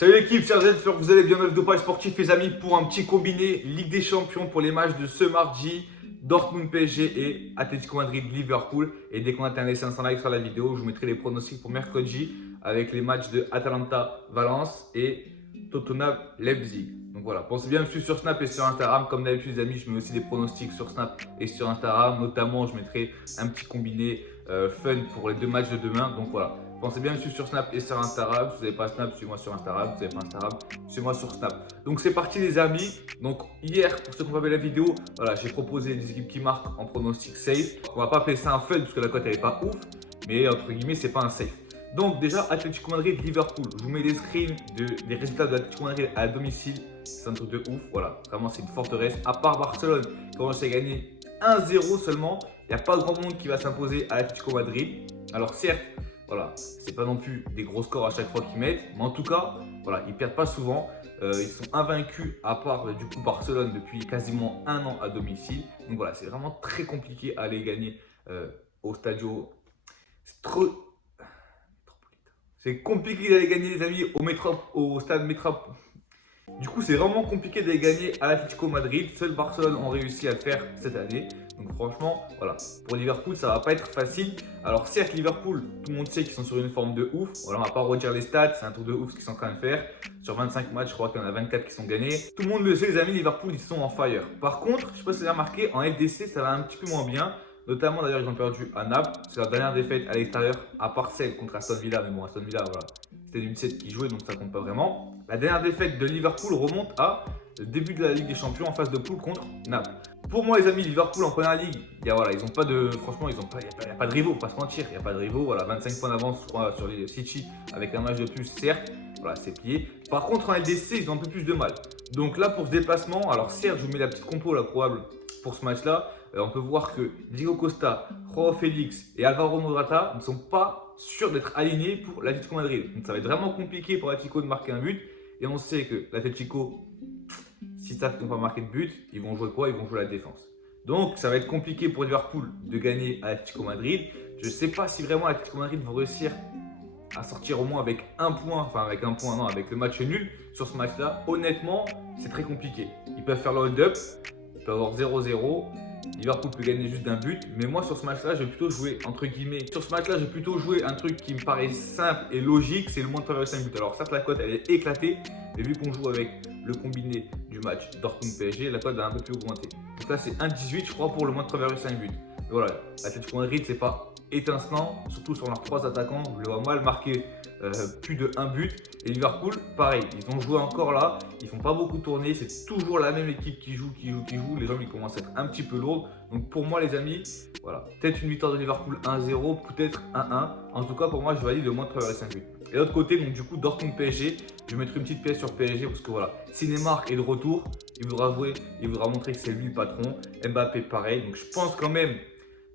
Salut l'équipe, c'est Arzen, j'espère que vous allez bien. Neuf dopage sportif les amis pour un petit combiné Ligue des Champions pour les matchs de ce mardi. Dortmund PSG et Atlético Madrid Liverpool. Et dès qu'on atteint les 500 likes sur la vidéo, je vous mettrai les pronostics pour mercredi avec les matchs de Atalanta Valence et Tottenham Leipzig. Donc voilà, pensez bien à me suivre sur Snap et sur Instagram. Comme d'habitude les amis, je mets aussi des pronostics sur Snap et sur Instagram. Notamment, je mettrai un petit combiné fun pour les deux matchs de demain. Donc voilà. Pensez bien à me suivre sur Snap et sur Instagram. Si vous n'avez pas Snap, suivez-moi sur Instagram. Si vous n'avez pas Instagram, suivez-moi sur Snap. Donc c'est parti les amis. Donc hier, pour ceux qui ont pas vu la vidéo, voilà, j'ai proposé des équipes qui marquent en pronostic safe. On va pas appeler ça un fun parce que la cote elle est pas ouf. Mais entre guillemets, c'est pas un safe. Donc déjà, Atlético Madrid, Liverpool. Je vous mets des screens des résultats de l'Atlético Madrid à domicile. C'est un truc de ouf. Voilà, vraiment c'est une forteresse. À part Barcelone, qui commence à gagner 1-0 seulement. Il n'y a pas grand monde qui va s'imposer à Atlético Madrid. Alors certes, voilà, c'est pas non plus des gros scores à chaque fois qu'ils mettent, mais en tout cas, voilà, ils perdent pas souvent. Ils sont invaincus à part du coup Barcelone depuis quasiment un an à domicile. Donc voilà, c'est vraiment très compliqué à aller gagner au Stadio. C'est compliqué d'aller gagner les amis au stade Métrop. Du coup, c'est vraiment compliqué d'aller gagner à l'Atlético Madrid. Seul Barcelone ont réussi à le faire cette année. Donc franchement, voilà, pour Liverpool, ça va pas être facile. Alors certes, Liverpool, tout le monde sait qu'ils sont sur une forme de ouf. Voilà, on va pas redire les stats, c'est un truc de ouf ce qu'ils sont en train de faire. Sur 25 matchs, je crois qu'il y en a 24 qui sont gagnés. Tout le monde le sait les amis, Liverpool, ils sont en fire. Par contre, je sais pas si vous avez remarqué, en FDC, ça va un petit peu moins bien. Notamment d'ailleurs, ils ont perdu à Naples. C'est leur dernière défaite à l'extérieur, à part celle contre Aston Villa. Mais bon, Aston Villa, voilà, c'était une 7 qui jouait, donc ça compte pas vraiment. La dernière défaite de Liverpool remonte à le début de la Ligue des Champions en phase de poule contre Naples. Pour moi, les amis, Liverpool en première ligue, voilà, ils ont pas de, franchement, il n'y a pas de rivaux, pas se mentir, il n'y a pas de rivaux. Voilà, 25 points d'avance, je crois, sur les City avec un match de plus, certes, voilà, c'est plié. Par contre, en LDC, ils ont un peu plus de mal. Donc là, pour ce déplacement, alors certes, je vous mets la petite compo là, probable pour ce match-là. On peut voir que Diego Costa, Joao Félix et Alvaro Morata ne sont pas sûrs d'être alignés pour l'Atlético Madrid. Donc ça va être vraiment compliqué pour l'Atlético de marquer un but. Et on sait que l'Atlético, si ça ne peut pas marquer de but, ils vont jouer quoi? Ils vont jouer la défense. Donc ça va être compliqué pour Liverpool de gagner à l'Atlético Madrid. Je ne sais pas si vraiment l'Atlético Madrid va réussir à sortir au moins avec un point, enfin avec un point, non, avec le match nul sur ce match-là. Honnêtement, c'est très compliqué. Ils peuvent faire le hold-up, ils peuvent avoir 0-0. Liverpool peut gagner juste d'un but, mais moi sur ce match-là, je vais plutôt jouer entre guillemets. Sur ce match-là, je vais plutôt jouer un truc qui me paraît simple et logique, c'est le moins de 3,5 buts. Alors certes, la cote elle est éclatée, mais vu qu'on joue avec le combiné du match Dortmund PSG, la cote a un peu plus augmenté. Donc là, c'est 1,18 je crois pour le moins de 3,5 buts. Et voilà, l'Atlético Madrid, c'est pas étincelant, surtout sur leurs trois attaquants. Je le vois mal marquer plus de 1 but. Et Liverpool, pareil, ils ont joué encore là, ils font pas beaucoup tourner, c'est toujours la même équipe qui joue. Les jambes ils commencent à être un petit peu lourdes. Donc pour moi les amis, voilà, peut-être une victoire de Liverpool 1-0, peut-être 1-1. En tout cas pour moi je valide le moins de 3,5 buts. Et de l'autre côté, donc du coup Dortmund PSG, je vais mettre une petite pièce sur PSG parce que voilà, si Neymar est de retour, il voudra jouer, il voudra montrer que c'est lui le patron. Mbappé pareil, donc je pense quand même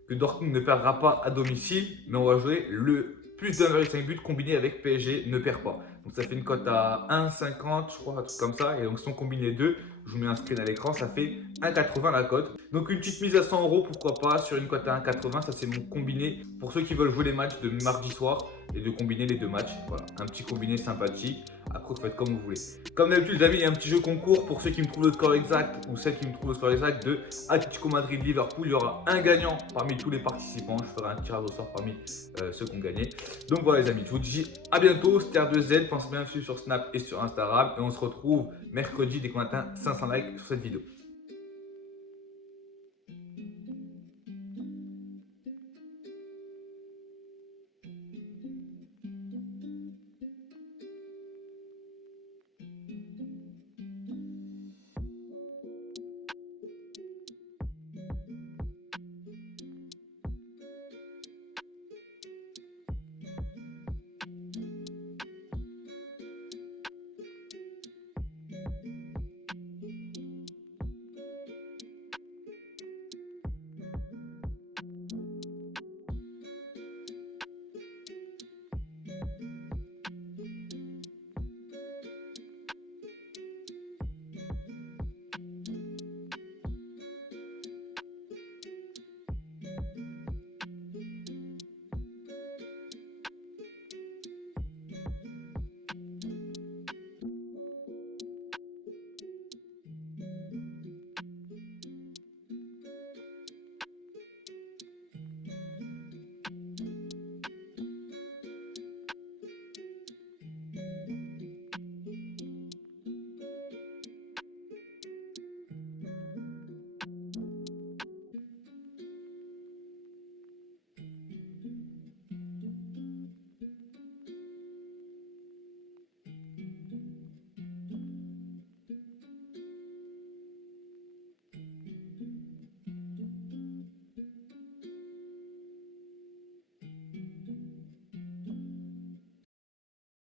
que Dortmund ne perdra pas à domicile, mais on va jouer le plus de 1,5 but combiné avec PSG ne perd pas. Donc ça fait une cote à 1,50 je crois, un truc comme ça. Et donc si on combine les deux, je vous mets un screen à l'écran, ça fait 1,80 la cote. Donc une petite mise à 100 €, pourquoi pas, sur une cote à 1,80, ça c'est mon combiné. Pour ceux qui veulent jouer les matchs de mardi soir et de combiner les deux matchs, voilà, un petit combiné sympathique. Après vous faites comme vous voulez. Comme d'habitude les amis, il y a un petit jeu concours pour ceux qui me trouvent le score exact ou celles qui me trouvent le score exact de Atlético Madrid Liverpool. Il y aura un gagnant parmi tous les participants. Je ferai un tirage au sort parmi ceux qui ont gagné. Donc voilà les amis, je vous dis à bientôt. C'était R2Z, pensez bien à me suivre sur Snap et sur Instagram. Et on se retrouve mercredi dès qu'on atteint 500 likes sur cette vidéo.